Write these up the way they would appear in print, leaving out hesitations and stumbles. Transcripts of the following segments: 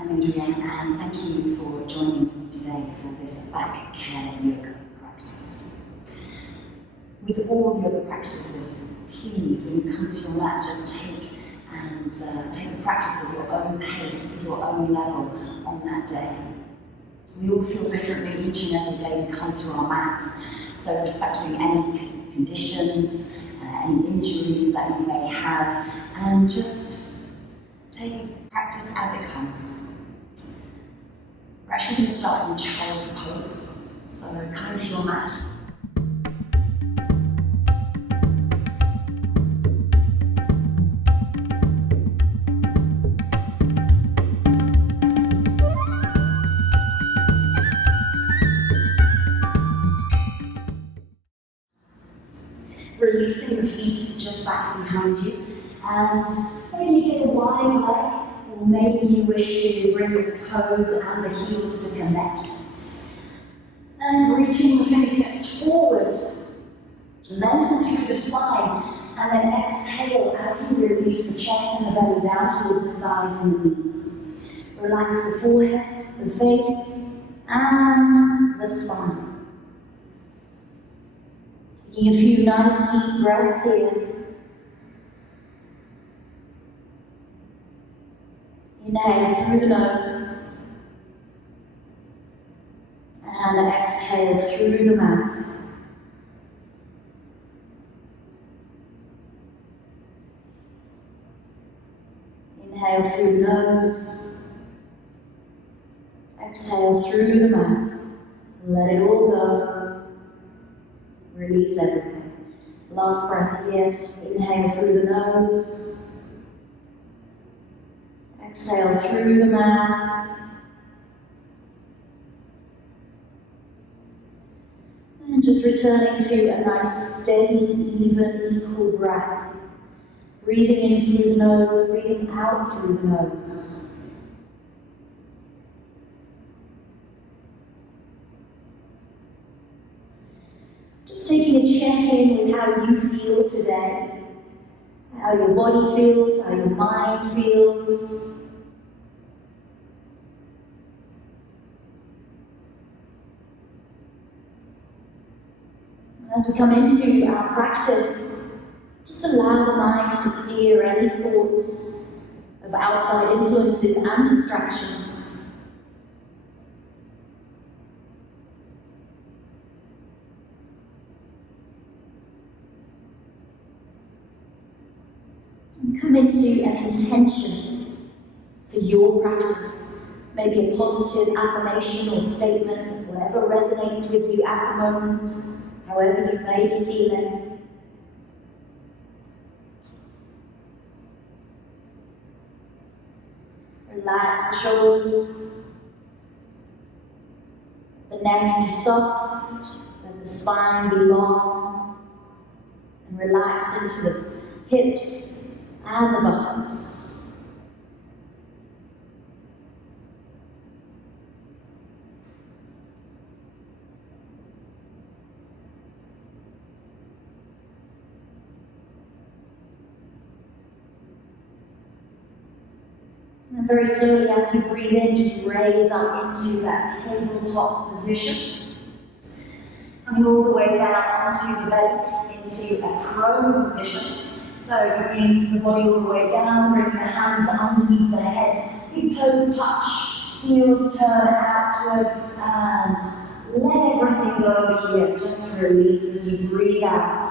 I'm Adrianne, and thank you for joining me today for this back care yoga practice. With all yoga practices, please, when you come to your mat, just take the practice at your own pace, at your own level on that day. We all feel differently each and every day we come to our mats, so respecting any conditions, any injuries that you may have, and just take practice as it comes. We're actually going to start in child's pose, so come to your mat. Releasing the feet just back behind you, and maybe you take a wide leg, or maybe you wish to bring your toes and the heels to connect. And reaching the fingertips forward, lengthen through the spine, and then exhale as you release the chest and the belly down towards the thighs and the knees. Relax the forehead, the face, and the spine. Taking a few nice deep breaths here. Inhale through the nose and exhale through the mouth. Inhale through the nose, exhale through the mouth. Let it all go. Release everything. Last breath here. Inhale through the nose. Exhale through the mouth. And just returning to a nice, steady, even, equal breath. Breathing in through the nose, breathing out through the nose. Just taking a check-in with how you feel today, how your body feels, how your mind feels. As we come into our practice, just allow the mind to clear any thoughts of outside influences and distractions. And come into an intention for your practice. Maybe a positive affirmation or statement, whatever resonates with you at the moment. However you may be feeling. Relax the shoulders. The neck be soft, let the spine be long. And relax into the hips and the buttocks. And very slowly, as you breathe in, just raise up into that tabletop position. Coming all the way down onto the belly, into a prone position. So bringing the body all the way down, bring the hands underneath the head. Big toes touch, heels turn outwards, and let everything go here. Just release as you breathe out.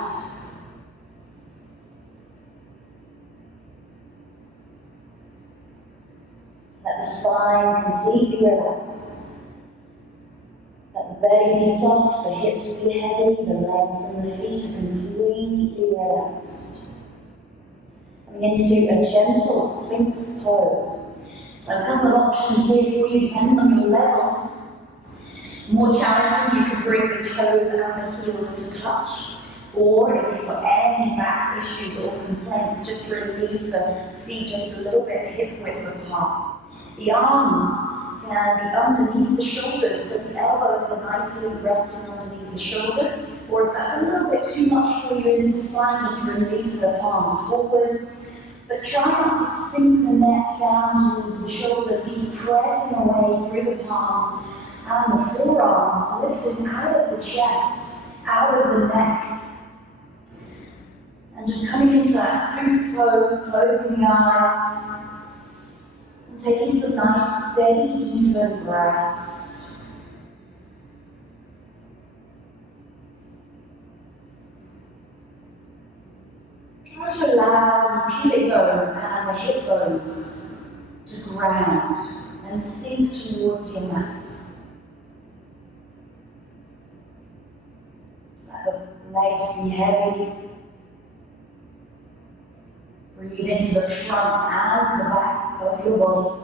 Let the spine completely relax. Let the belly be soft, the hips be heavy, the legs and the feet completely relaxed. Coming into a gentle Sphinx pose. So a couple of options here for you, depending on your level. More challenging, you can bring the toes and the heels to touch. Or if you've got any back issues or complaints, just release the feet just a little bit hip width apart. The arms can be underneath the shoulders, so the elbows are nicely resting underneath the shoulders. Or if that's a little bit too much for you into the spine, just release the palms forward. But try not to sink the neck down towards the shoulders. Keep pressing away through the palms and the forearms, lifting out of the chest, out of the neck. And just coming into that Sphinx pose, closing the eyes, and taking some nice, steady, even breaths. Try to allow the pubic bone and the hip bones to ground and sink towards your mat. Let the legs be heavy. Breathe into the front and the back of your body.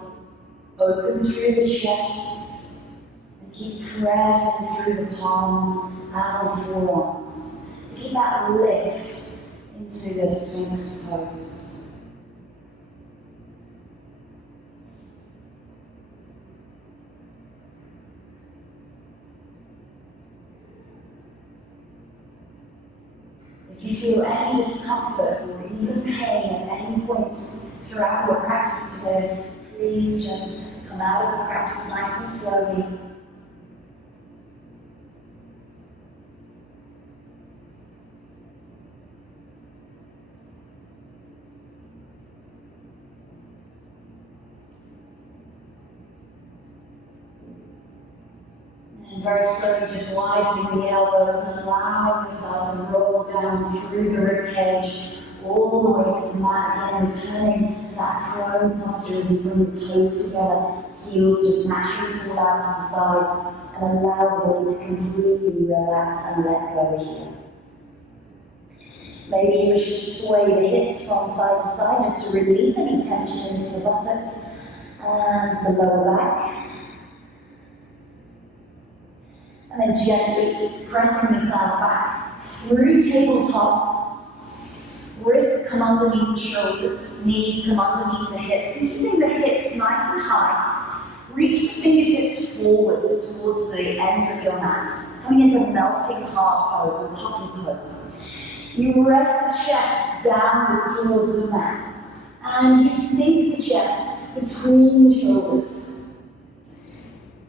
Open through the chest and keep pressing through the palms and the forearms to keep that lift into the Sphinx pose. If you feel any discomfort or even pain at any point throughout your practice today, please just come out of the practice nice and slowly. And very slowly just widening the elbows and allowing yourself to roll down through the ribcage, all the way to the mat again, returning to that prone posture as you bring the toes together, heels just naturally fall out to the sides, and allow the body to completely relax and let go here. Maybe you wish to sway the hips from side to side to release any tension into the buttocks and the lower back. And then gently pressing yourself back through tabletop. Wrists come underneath the shoulders, knees come underneath the hips, and keeping the hips nice and high. Reach the fingertips forward towards the end of your mat, coming into melting heart pose or puppy pose. You rest the chest downwards towards the mat, and you sink the chest between the shoulders.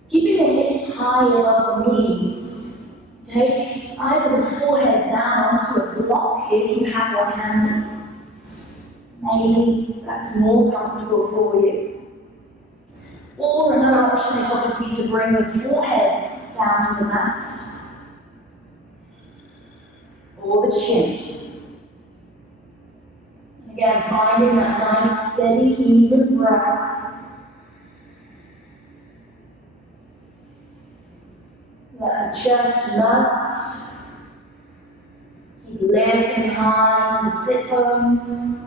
Keeping the hips high above the knees, take either the forehead down onto a block if you have one handy. Maybe that's more comfortable for you. Or another option is obviously to bring the forehead down to the mat. Or the chin. And again, finding that nice, steady, even breath. Let the chest melt. Keep lifting high to the sit bones.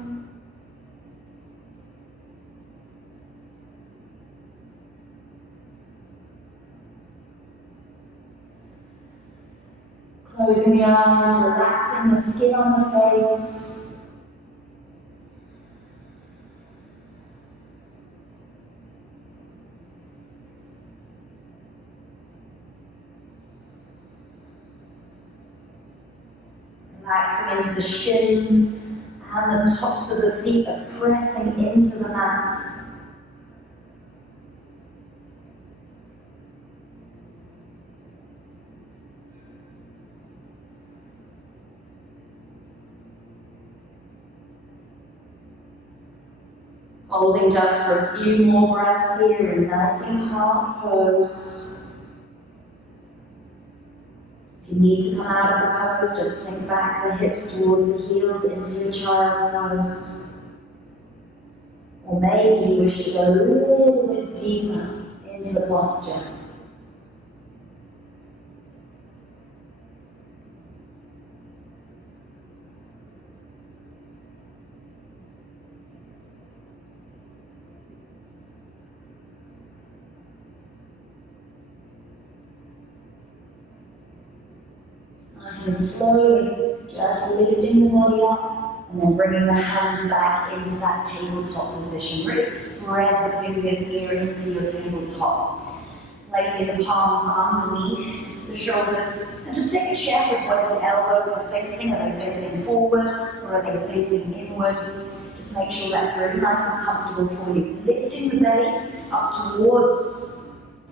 Closing the eyes, relaxing the skin on the face. Relaxing into the shins and the tops of the feet are pressing into the mat. Holding just for a few more breaths here in melting heart pose. If you need to come out of the pose, just sink back the hips towards the heels into your child's pose. Or maybe you wish to go a little bit deeper into the posture. Nice and slowly, just lifting the body up and then bringing the hands back into that tabletop position. Really spread the fingers here into your tabletop. Placing the palms underneath the shoulders and just take a check of where the elbows are facing. Are they facing forward or are they facing inwards? Just make sure that's really nice and comfortable for you. Lifting the belly up towards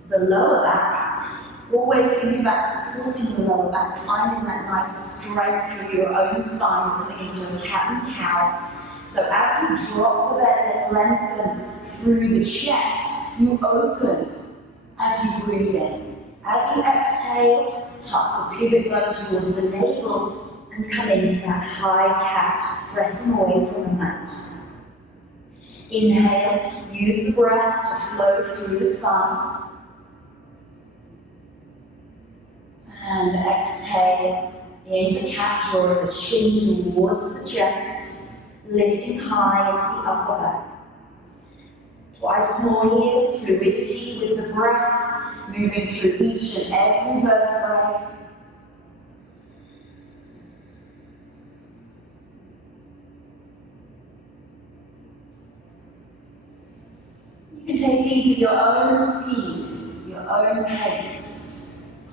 the lower back. Always think about supporting the lower back, finding that nice strength through your own spine, coming into a cat and cow. So as you drop the belly and lengthen through the chest, you open as you breathe in. As you exhale, tuck the pubic bone towards the navel and come into that high cat, pressing away from the mat. Inhale, use the breath to flow through the spine. And exhale into cat, drawing the chin towards the chest, lifting high into the upper back. Twice more here, fluidity with the breath, moving through each and every vertebrae. You can take these at your own speed, your own pace.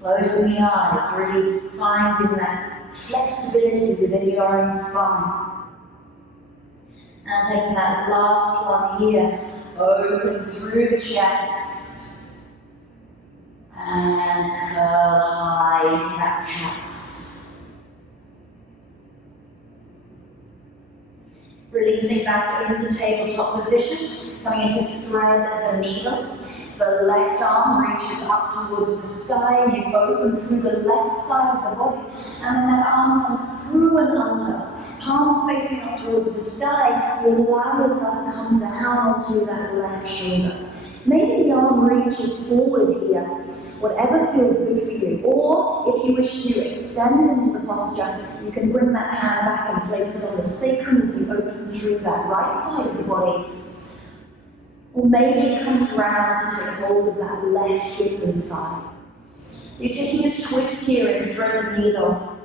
Closing the eyes, really finding that flexibility within your own spine. And taking that last one here, open through the chest. And curl high into that cat. Releasing back into tabletop position, coming into thread the needle. The left arm reaches up towards the sky, you open through the left side of the body, and then that arm comes through and under. Palms facing up towards the sky, you allow yourself to come down onto that left shoulder. Maybe the arm reaches forward here, whatever feels good for you. Or if you wish to extend into the posture, you can bring that hand back and place it on the sacrum as you open through that right side of the body. Or maybe it comes around to take hold of that left hip and thigh. So you're taking a twist here in thread the needle.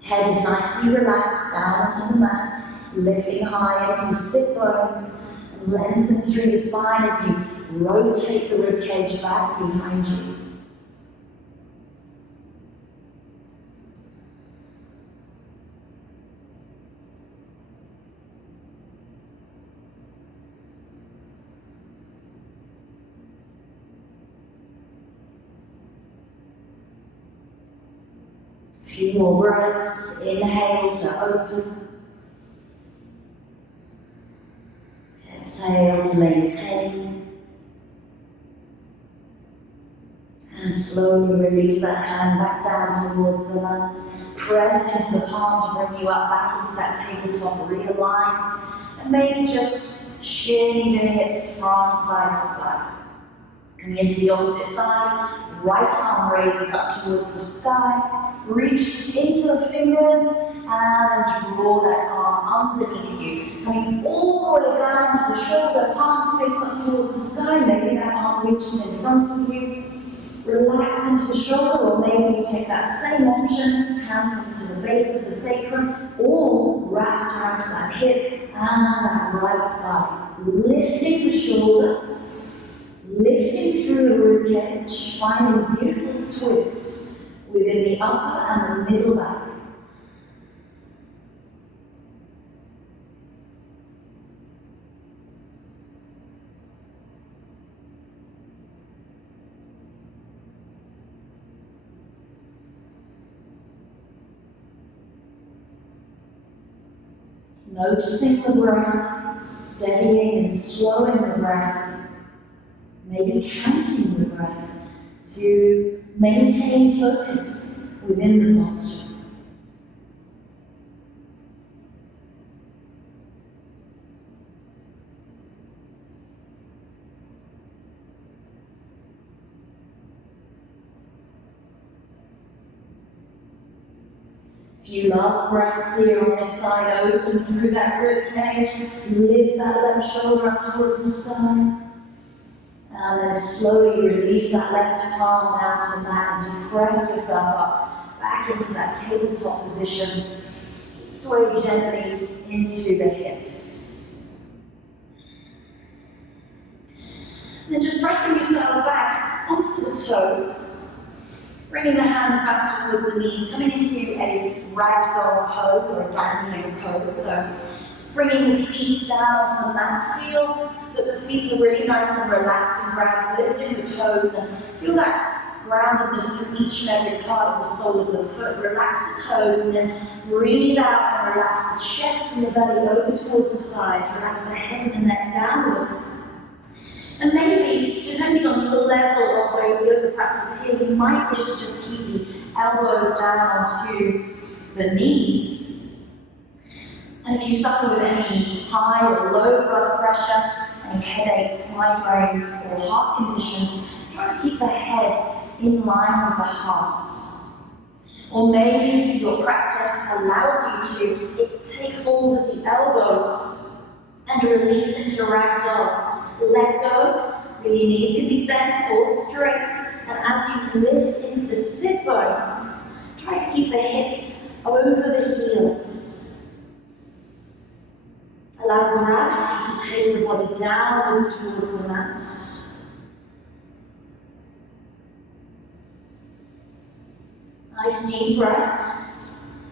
Head is nicely relaxed down onto the mat, lifting high into the sit bones, and lengthen through your spine as you rotate the ribcage back behind you. A few more breaths. Inhale to open. Exhale to maintain. And slowly release that hand back down towards the mat. Press into the palm to bring you up back into that tabletop. Realign. And maybe just shimmy the hips from side to side. Coming into the opposite side. Right arm raises up towards the sky. Reach into the fingers and draw that arm underneath you. Coming all the way down to the shoulder, palms face up towards the sky. Maybe that arm reaches in front of you. Relax into the shoulder, or maybe you take that same option. Hand comes to the base of the sacrum, or wraps around to that hip and that right thigh. Lifting the shoulder. Lifting through the ribcage, finding a beautiful twist within the upper and the middle back. Noticing the breath, steadying and slowing the breath. Maybe counting the breath to maintain focus within the posture. Few last breaths here on this side, open through that rib cage, lift that left shoulder up towards the sky. And then slowly release that left palm down to the mat as you press yourself up back into that tabletop position. Sway gently into the hips. And then just pressing yourself back onto the toes. Bringing the hands back towards the knees, coming into a ragdoll pose or a dangling pose. So Bringing the feet down onto the mat. Feel that the feet are really nice and relaxed and grounded. Lifting the toes and feel that groundedness through each and every part of the sole of the foot. Relax the toes and then breathe out and relax the chest and the belly over towards the thighs. Relax the head and the neck downwards. And maybe, depending on your level of yoga practice here, you might wish to just keep the elbows down onto the knees. And if you suffer with any high or low blood pressure, any headaches, migraines, or heart conditions, try to keep the head in line with the heart. Or maybe your practice allows you to take hold of the elbows and release into ragdoll. Let go. Your knees can be bent or straight. And as you lift into the sit bones, try to keep the hips over the heels. Allow gravity to take the body downwards towards the mat. Nice deep breaths.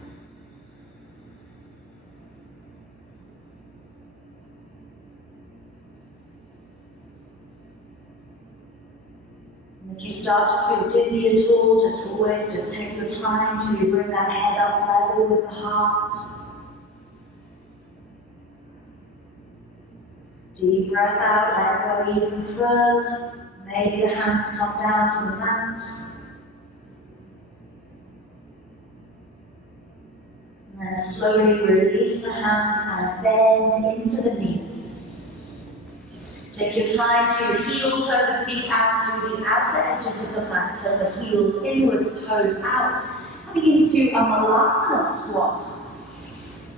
And if you start to feel dizzy at all, just take your time to bring that head up level with the heart. Deep breath out, let go even further. Maybe the hands come down to the mat. And then slowly release the hands and bend into the knees. Take your time to heel turn the feet out to the outer edges of the mat, turn the heels inwards, toes out. Coming into a mobilise squat.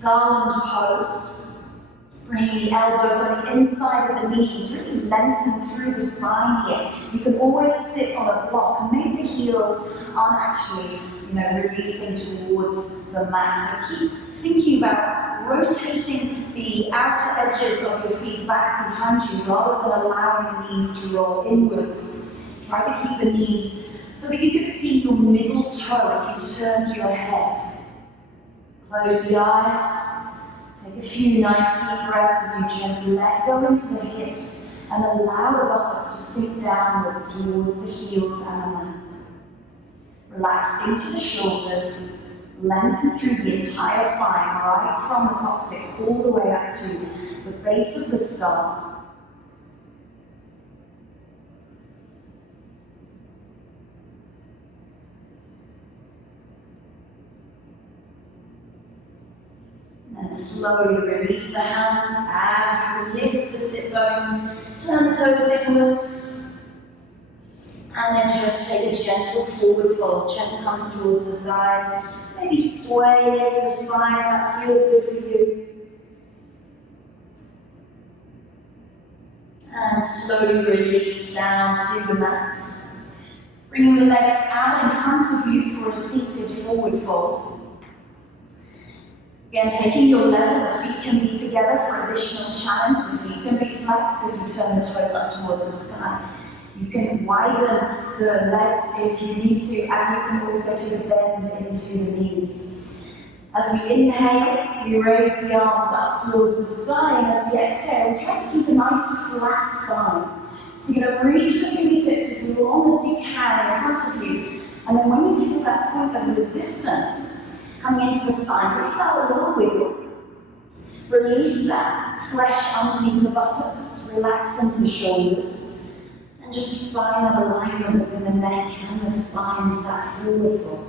Garland pose. Bringing the elbows on the inside of the knees, really lengthen through the spine here. You can always sit on a block and make the heels aren't actually, releasing towards the mat. So keep thinking about rotating the outer edges of your feet back behind you rather than allowing the knees to roll inwards. Try to keep the knees so that you can see your middle toe if you turned your head. Close the eyes. Take a few nice deep breaths as you just let go into the hips and allow the buttocks to sink downwards towards the heels and the mat. Relax into the shoulders, lengthen through the entire spine, right from the coccyx all the way up to the base of the skull. And slowly release the hands as you lift the sit bones, turn the toes inwards, and then just take a gentle forward fold. Chest comes towards the thighs. Maybe sway into the spine if that feels good for you. And slowly release down to the mat. Bringing the legs out in front of you for a seated forward fold. Again, taking your level, the feet can be together for additional challenge. The feet can be flexed as you turn the toes up towards the sky. You can widen the legs if you need to, and you can also take a bend into the knees. As we inhale, we raise the arms up towards the sky, and as we exhale, we try to keep a nice flat spine. So you're going to reach the fingertips as long as you can in front of you, and then when you feel that point of resistance, coming into the spine, release out a little wiggle. Release that flesh underneath the buttocks, relax into the shoulders, and just find that alignment within the neck and the spine into that forward fold.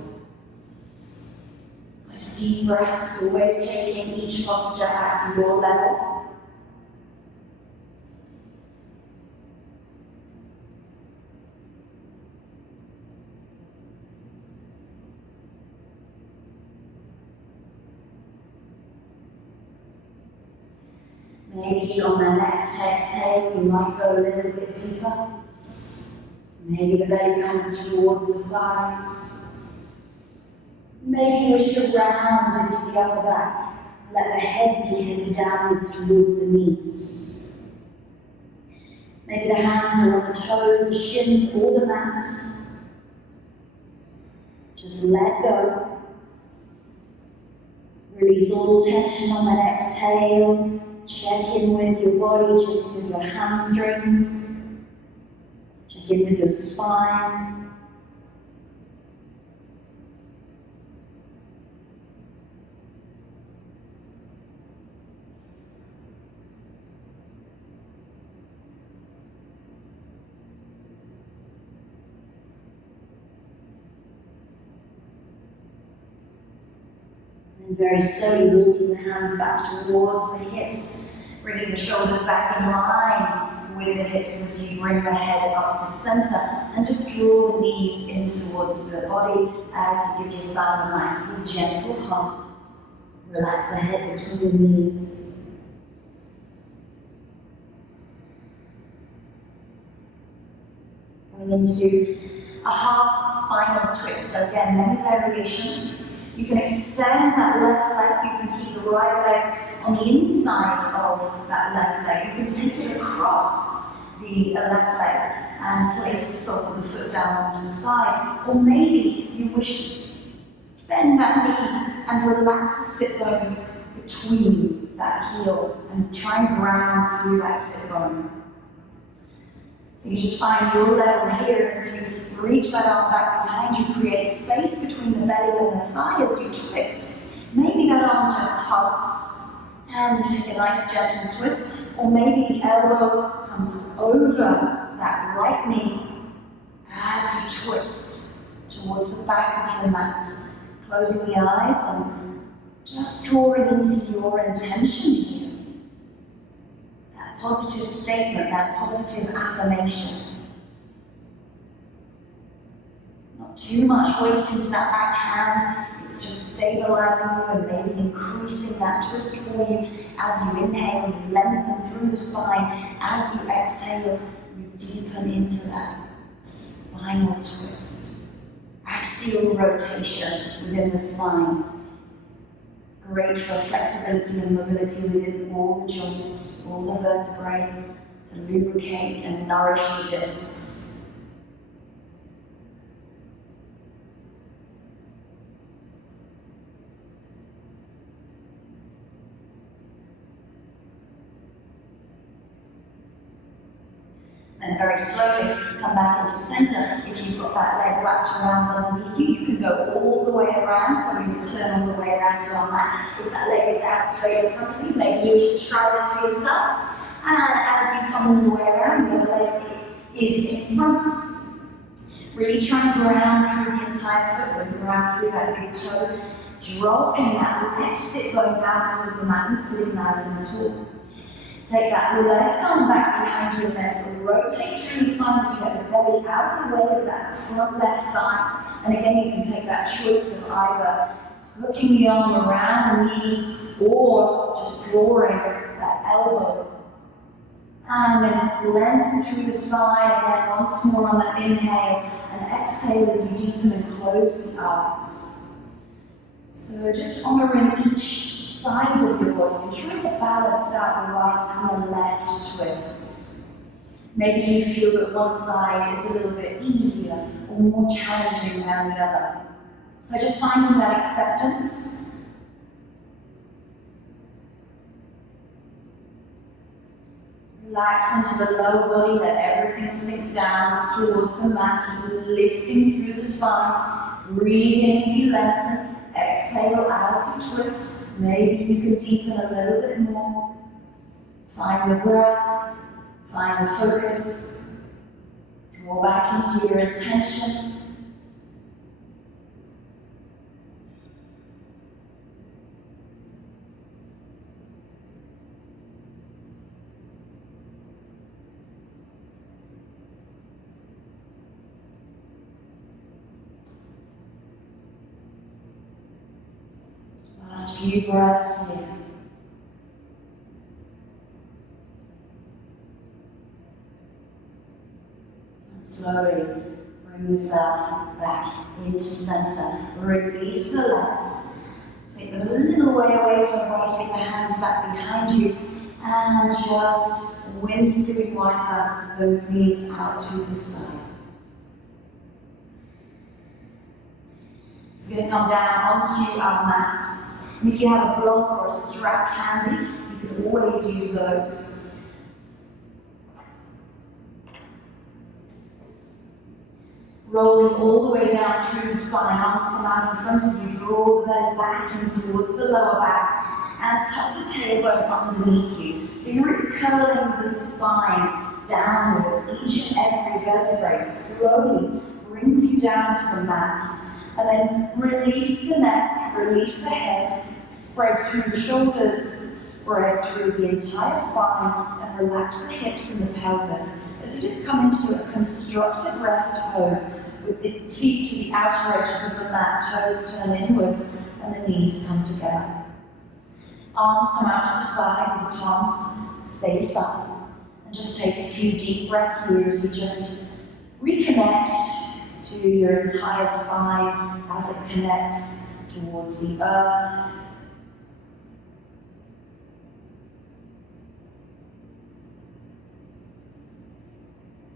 Nice deep breaths, always taking each posture at your level. Maybe on the next exhale, you might go a little bit deeper. Maybe the belly comes towards the thighs. Maybe you wish to round into the upper back. Let the head be heavy downwards towards the knees. Maybe the hands are on the toes, the shins, or the mat. Just let go. Release all tension on that exhale. Check in with your body, check in with your hamstrings, check in with your spine. And very slowly walking the hands back towards the hips, bringing the shoulders back in line with the hips as you bring the head up to center, and just draw the knees in towards the body as you give yourself a nice and gentle hug. Relax the head between the knees. Going into a half spinal twist. So again, many variations. You can extend that left leg, you can keep the right leg on the inside of that left leg. You can take it across the left leg and place the sole of the foot down onto the side. Or maybe you wish to bend that knee and relax the sit bones between that heel and try and ground through that sit bone. So you just find your level here as you reach that arm back behind you, create space between the belly and the thigh as you twist. Maybe that arm just hugs and you take a nice gentle twist, or maybe the elbow comes over that right knee as you twist towards the back of your mat, closing the eyes and just drawing into your intention here. That positive statement, that positive affirmation. Not too much weight into that back hand, it's just stabilizing you and maybe increasing that twist for you. As you inhale, you lengthen through the spine. As you exhale, you deepen into that spinal twist. Axial rotation within the spine. Great for flexibility and mobility within all the joints, all the vertebrae, to lubricate and nourish the discs. And very slowly come back into center. If you've got that leg wrapped around underneath you, you can go all the way around, so you return all the way around to our mat. If that leg is out straight in front of you, maybe you wish to try this for yourself. And as you come all the way around, the other leg is in front. Really try and ground through the entire foot, really ground through that big toe, dropping that left sit bone down towards the mat and sitting nice and tall. Take that left arm back behind you and then rotate through the spine as you get the belly out of the way of that front left thigh. And again, you can take that choice of either hooking the arm around the knee or just drawing that elbow. And then lengthen through the spine again, once more on that inhale, and exhale as you deepen and close the eyes. So just honoring each side of your body and try to balance out the right and the left twists. Maybe you feel that one side is a little bit easier or more challenging than the other. So just finding that acceptance. Relax into the lower body, let everything sink down towards the mat, keep lifting through the spine. Breathe in as you lengthen, exhale as you twist. Maybe you can deepen a little bit more. Find the breath, find the focus. Draw back into your intention. Last few breaths here. And slowly bring yourself back into center. Release the legs. Take them a little way away from the body. Take the hands back behind you. And just windsweep wiper those knees out to the side. It's going to come down onto our mats. And if you have a block or a strap handy, you can always use those. Rolling all the way down through the spine, arms come out in front of you, draw the belly back in towards the lower back, and tuck the tailbone underneath you. So you're curling the spine downwards, each and every vertebrae slowly brings you down to the mat, and then release the neck, release the head, spread through the shoulders, spread through the entire spine, and relax the hips and the pelvis. As you just come into a constructive rest pose, with the feet to the outer edges of the mat, toes turn inwards, and the knees come together. Arms come out to the side, the palms face up, and just take a few deep breaths here as you just reconnect to your entire spine as it connects towards the earth.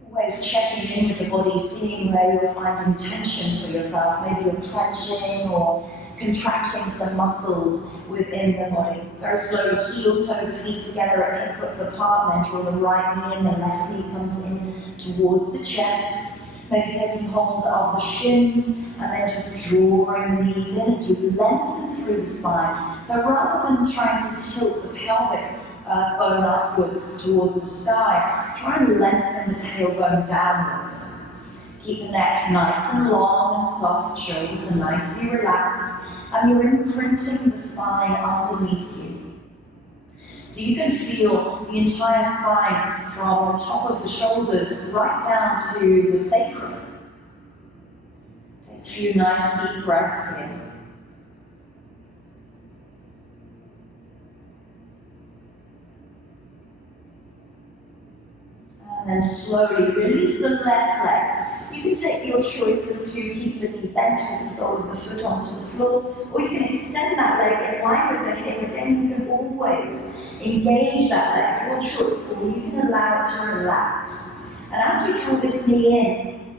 Always checking in with the body, seeing where you're finding tension for yourself. Maybe you're clenching or contracting some muscles within the body. Very slowly heel toe the feet together at hip width apart, and then draw the right knee in, the left knee comes in towards the chest. Maybe taking hold of the shins and then just drawing the knees in as you lengthen through the spine. So rather than trying to tilt the pelvic bone upwards towards the sky, try and lengthen the tailbone downwards. Keep the neck nice and long and soft, shoulders are nicely relaxed, and you're imprinting the spine underneath you. So you can feel the entire spine from the top of the shoulders right down to the sacrum. Take a few nice deep breaths in. And then slowly release the left leg. You can take your choices to keep the knee bent with the sole of the foot onto the floor, or you can extend that leg in line with the hip. Again, you can always engage that leg, your choice, or you can allow it to relax. And as you draw this knee in,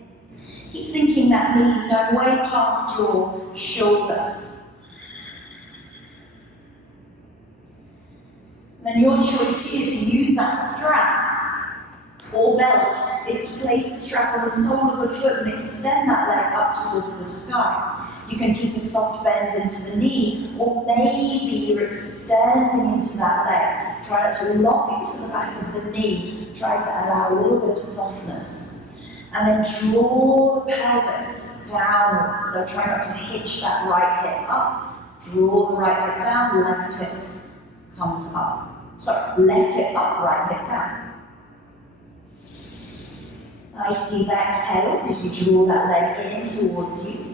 keep thinking that knee is going way past your shoulder. And then your choice here to use that strap or belt is to place the strap on the sole of the foot and extend that leg up towards the sky. You can keep a soft bend into the knee, or maybe you're extending into that leg. Try not to lock into the back of the knee. Try to allow a little bit of softness. And then draw the pelvis downwards. So try not to hitch that right hip up. Draw the right hip down, left hip comes up. Sorry, left hip up, right hip down. Nice deep exhales as you draw that leg in towards you.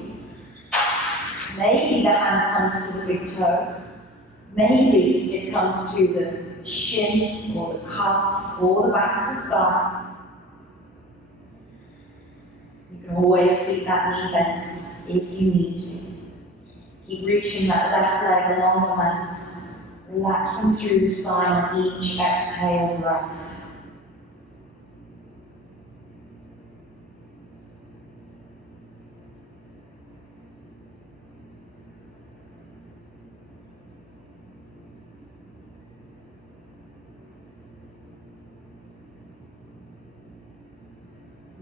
Maybe the hand comes to the big toe. Maybe it comes to the shin or the calf or the back of the thigh. You can always keep that knee bent if you need to. Keep reaching that left leg along the mat, relaxing through the spine on each exhale breath.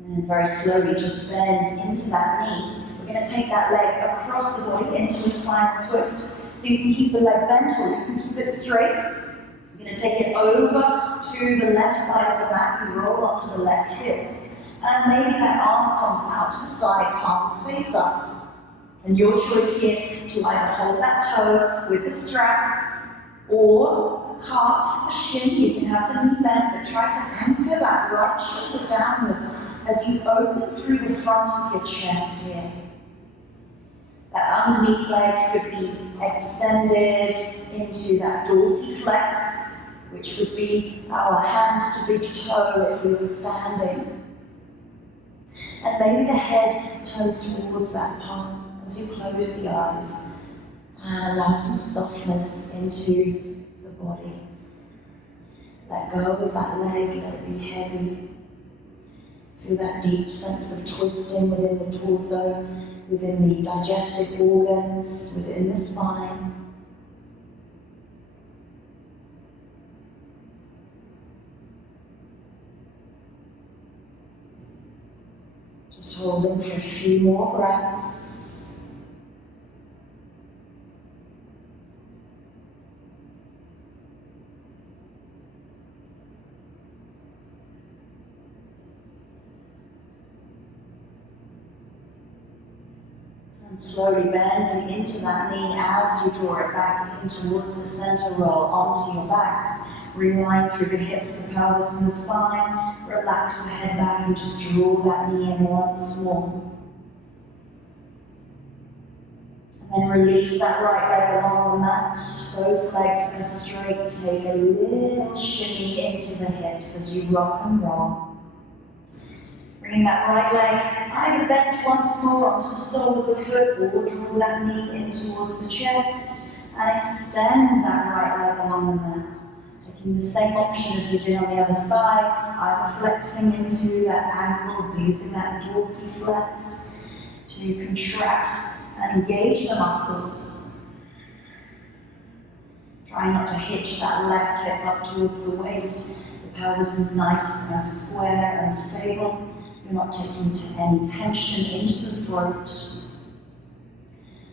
And very slowly just bend into that knee. We're going to take that leg across the body into a spinal twist. So you can keep the leg bent or you can keep it straight. You're going to take it over to the left side of the mat. You roll onto the left hip. And maybe that arm comes out to the side, palms face up. And your choice here to either hold that toe with the strap or the calf, the shin. You can have the knee bent, but try to anchor that right shoulder downwards as you open through the front of your chest here. That underneath leg could be extended into that dorsiflex, which would be our hand to big toe if we were standing. And maybe the head turns towards that palm as you close the eyes and allow some softness into the body. Let go of that leg, let it be heavy. Feel that deep sense of twisting within the torso, within the digestive organs, within the spine. Just holding for a few more breaths. And slowly bending into that knee as you draw it back in towards the center, roll onto your backs. Realign through the hips, the pelvis and the spine. Relax the head back and just draw that knee in once more. And then release that right leg along the mat. Both legs are straight. Take a little shimmy into the hips as you rock and roll. Bringing that right leg either bent once more onto the sole of the foot or draw that knee in towards the chest and extend that right leg along the mat. Taking the same option as you did on the other side, either flexing into that ankle, using that dorsiflex to contract and engage the muscles. Try not to hitch that left hip up towards the waist. The pelvis is nice and square and stable. You're not taking any tension into the throat.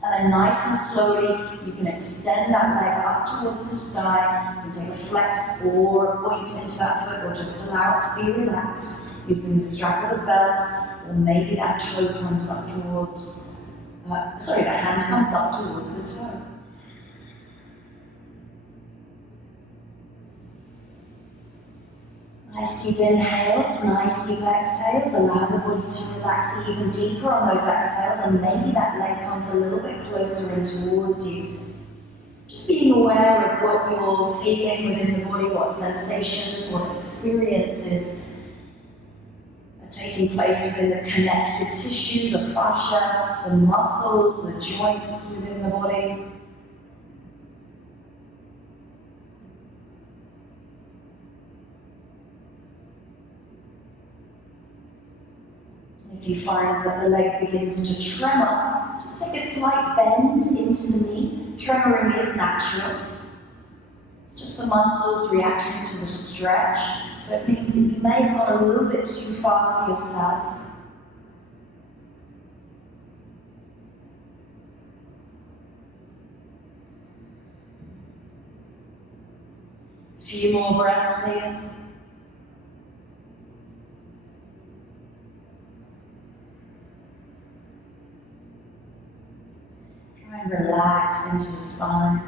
And then nice and slowly, you can extend that leg up towards the sky. You can take a flex or a point into that foot, or just allow it to be relaxed, using the strap of the belt, or maybe that toe comes up towards, that hand comes up towards the toe. Nice deep inhales, nice deep exhales. Allow the body to relax even deeper on those exhales, and maybe that leg comes a little bit closer in towards you. Just being aware of what you're feeling within the body, what sensations, what experiences are taking place within the connective tissue, the fascia, the muscles, the joints within the body. If you find that the leg begins to tremor, just take a slight bend into the knee. Tremoring is natural. It's just the muscles reacting to the stretch. So it means that you may have gone a little bit too far for yourself. A few more breaths here. And relax into the spine.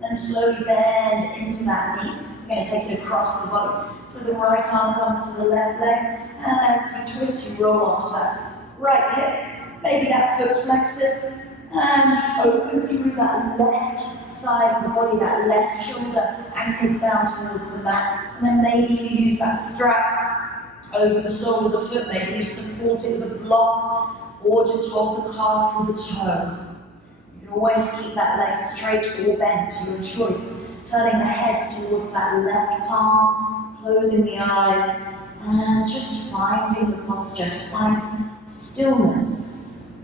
Then slowly bend into that knee. You're going to take it across the body. So the right arm comes to the left leg, and as you twist, you roll onto that right hip. Maybe that foot flexes, and open through that left side of the body, that left shoulder anchors down towards the mat. And then maybe you use that strap over the sole of the foot. Maybe you support it with a block, or just roll the calf with the toe. Always keep that leg straight or bent, your choice. Turning the head towards that left palm, closing the eyes, and just finding the posture to find stillness.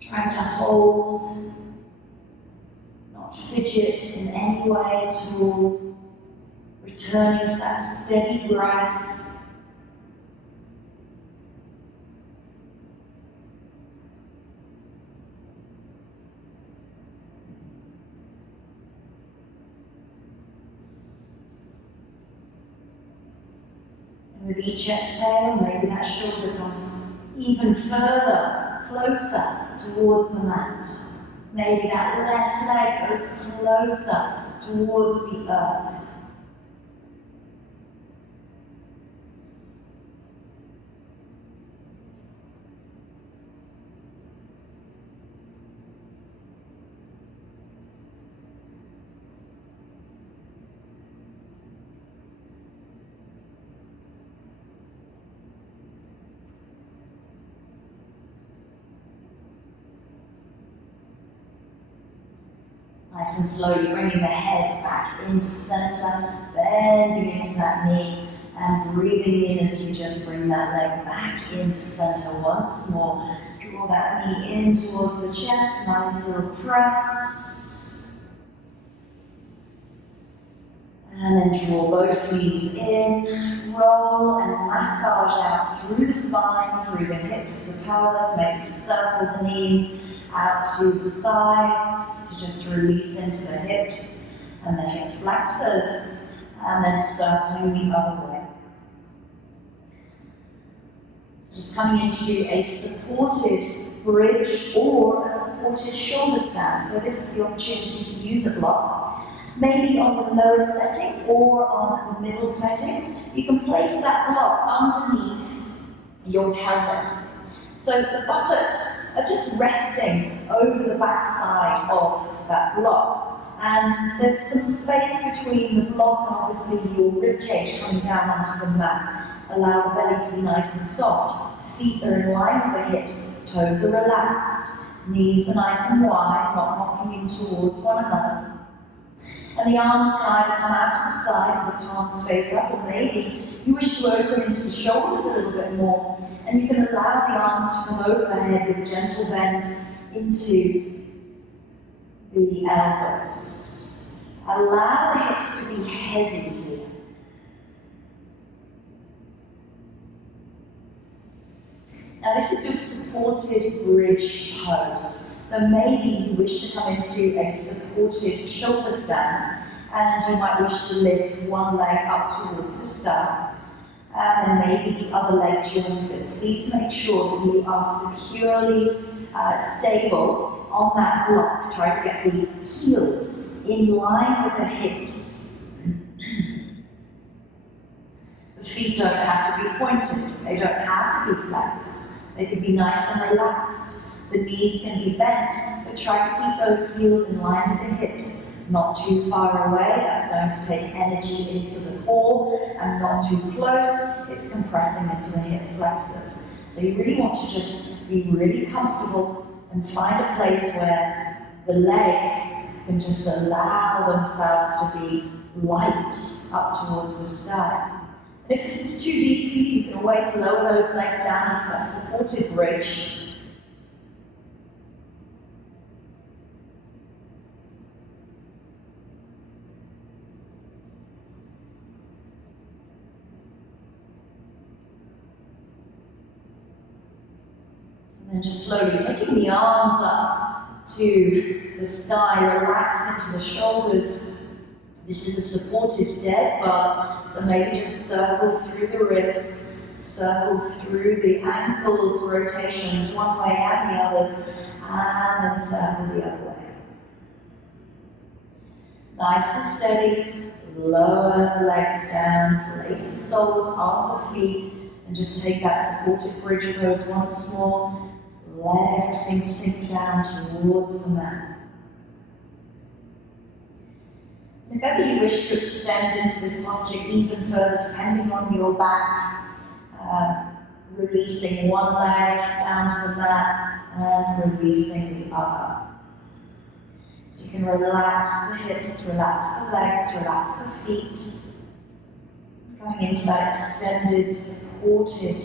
Trying to hold, not fidget in any way at all. Returning to that steady breath. With each exhale, maybe that shoulder comes even further, closer towards the mat. Maybe that left leg goes closer towards the earth. Nice and slowly bringing the head back into center, bending into that knee, and breathing in as you just bring that leg back into center once more. Draw that knee in towards the chest, nice little press. And then draw both knees in, roll, and massage out through the spine, through the hips, the pelvis, maybe circle the knees out to the sides to just release into the hips and the hip flexors, and then circling the other way. So just coming into a supported bridge or a supported shoulder stand. So this is the opportunity to use a block, maybe on the lowest setting or on the middle setting. You can place that block underneath your pelvis. So the buttocks are just resting over the back side of that block. And there's some space between the block and obviously your ribcage coming down onto the mat. Allow the belly to be nice and soft. Feet are in line with the hips, toes are relaxed. Knees are nice and wide, not knocking in towards one another. And the arms can either come out to the side, the palms face up, or maybe you wish to open into the shoulders a little bit more, and you can allow the arms to come over the head with a gentle bend into the elbows. Allow the hips to be heavy here. Now this is your supported bridge pose. So maybe you wish to come into a supported shoulder stand, and you might wish to lift one leg up towards the sky, and then maybe the other leg joins it. Please make sure that you are securely stable on that block. Try to get the heels in line with the hips. The feet don't have to be pointed, they don't have to be flexed. They can be nice and relaxed. The knees can be bent, but try to keep those heels in line with the hips. Not too far away, that's going to take energy into the core, and not too close, it's compressing into the hip flexors. So you really want to just be really comfortable and find a place where the legs can just allow themselves to be light up towards the sky. And if this is too deep for you, you can always lower those legs down into that supported bridge. And just slowly taking the arms up to the sky, relax into the shoulders. This is a supported dead bug, so maybe just circle through the wrists, circle through the ankles, rotations one way and the others, and then circle the other way. Nice and steady, lower the legs down, place the soles of the feet, and just take that supported bridge pose once more. Let everything sink down towards the mat. If ever you wish to extend into this posture even further, depending on your back, releasing one leg down to the mat and releasing the other. So you can relax the hips, relax the legs, relax the feet, going into that extended, supported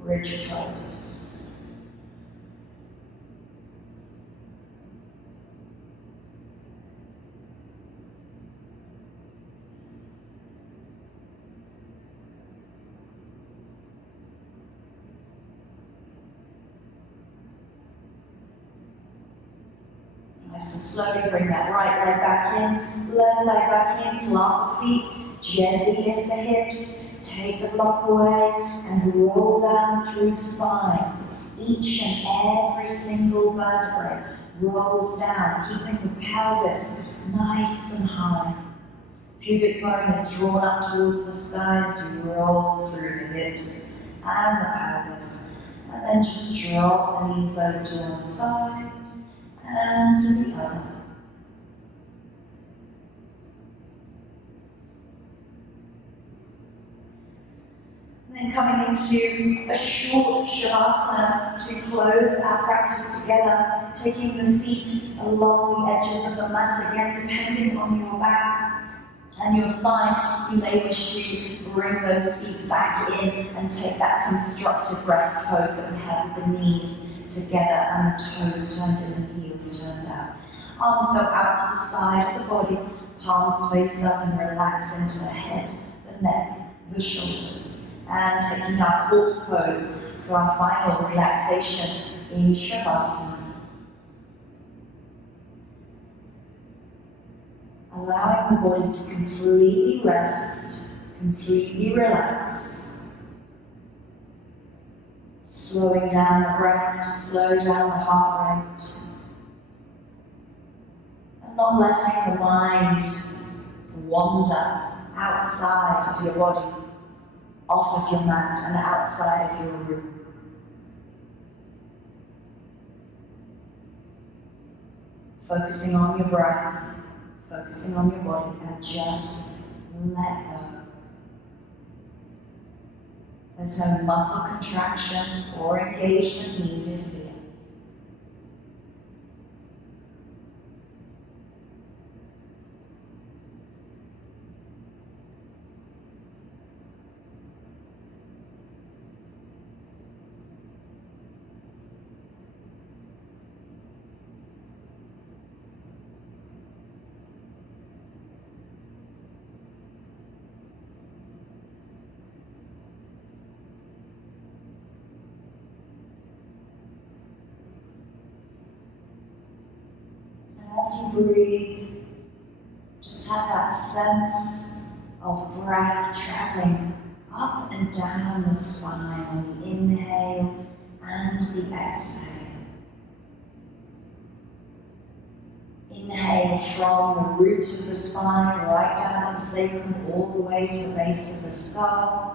bridge pose. Nice and slowly bring that right leg back in, left leg back in, plant the feet, gently lift the hips, take the block away, and roll down through the spine. Each and every single vertebrae rolls down, keeping the pelvis nice and high. Pubic bone is drawn up towards the sky as we roll through the hips and the pelvis. And then just drop the knees over to one side and to the other. And then coming into a short shavasana to close our practice together, taking the feet along the edges of the mat again, depending on your back and your spine. You may wish to bring those feet back in and take that constructive rest pose that we have with the knees together and the toes turned in and heels turned out. Arms go out to the side of the body, palms face up and relax into the head, the neck, the shoulders. And taking our corpse pose for our final relaxation in Shavasana. Allowing the body to completely rest, completely relax. Slowing down the breath to slow down the heart rate. And not letting the mind wander outside of your body, off of your mat and outside of your room. Focusing on your breath, focusing on your body, and just let go. There's no muscle contraction or engagement needed here. As you breathe, just have that sense of breath traveling up and down the spine on the inhale and the exhale. Inhale from the root of the spine, right down the sacrum, all the way to the base of the skull.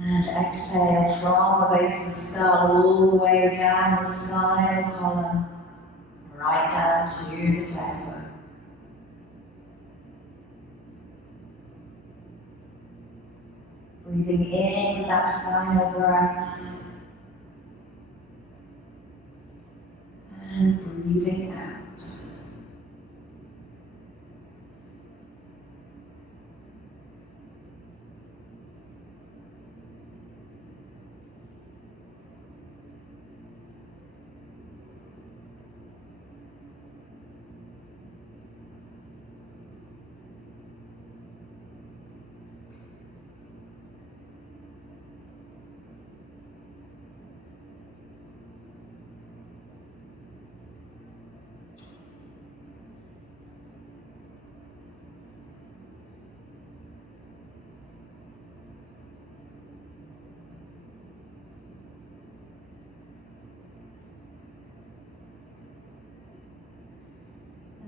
And exhale from the base of the skull all the way down the spinal column, right down to the tailbone. Breathing in with that spinal breath. And breathing out.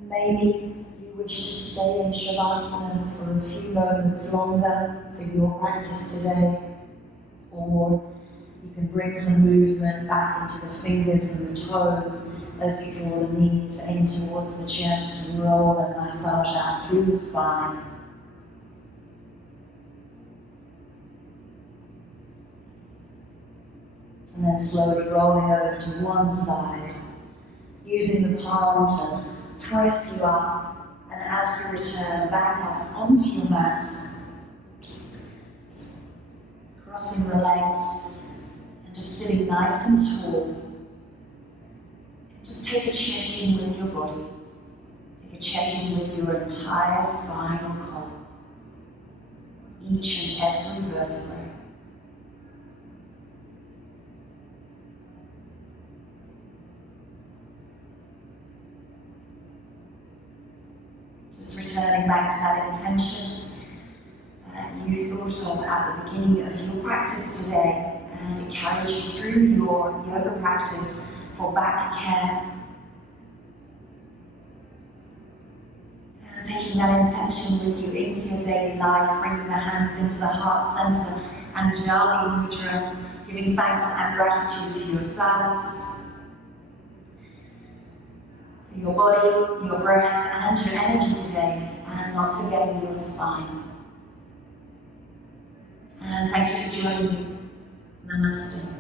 Maybe you wish to stay in Shavasana for a few moments longer for your practice today, or you can bring some movement back into the fingers and the toes as you draw the knees in towards the chest and roll and massage out through the spine. And then slowly rolling over to one side, using the palm to press you up, and as you return back up onto your mat, crossing the legs and just sitting nice and tall. Just take a check-in with your body. Take a check-in with your entire spinal column, each and every vertebrae. Just returning back to that intention that you thought of at the beginning of your practice today, and it carried you through your yoga practice for back care. And taking that intention with you into your daily life, bringing the hands into the heart center and Jali Mudra, giving thanks and gratitude to yourselves, your body, your breath, and your energy today, and not forgetting your spine. And thank you for joining me. Namaste.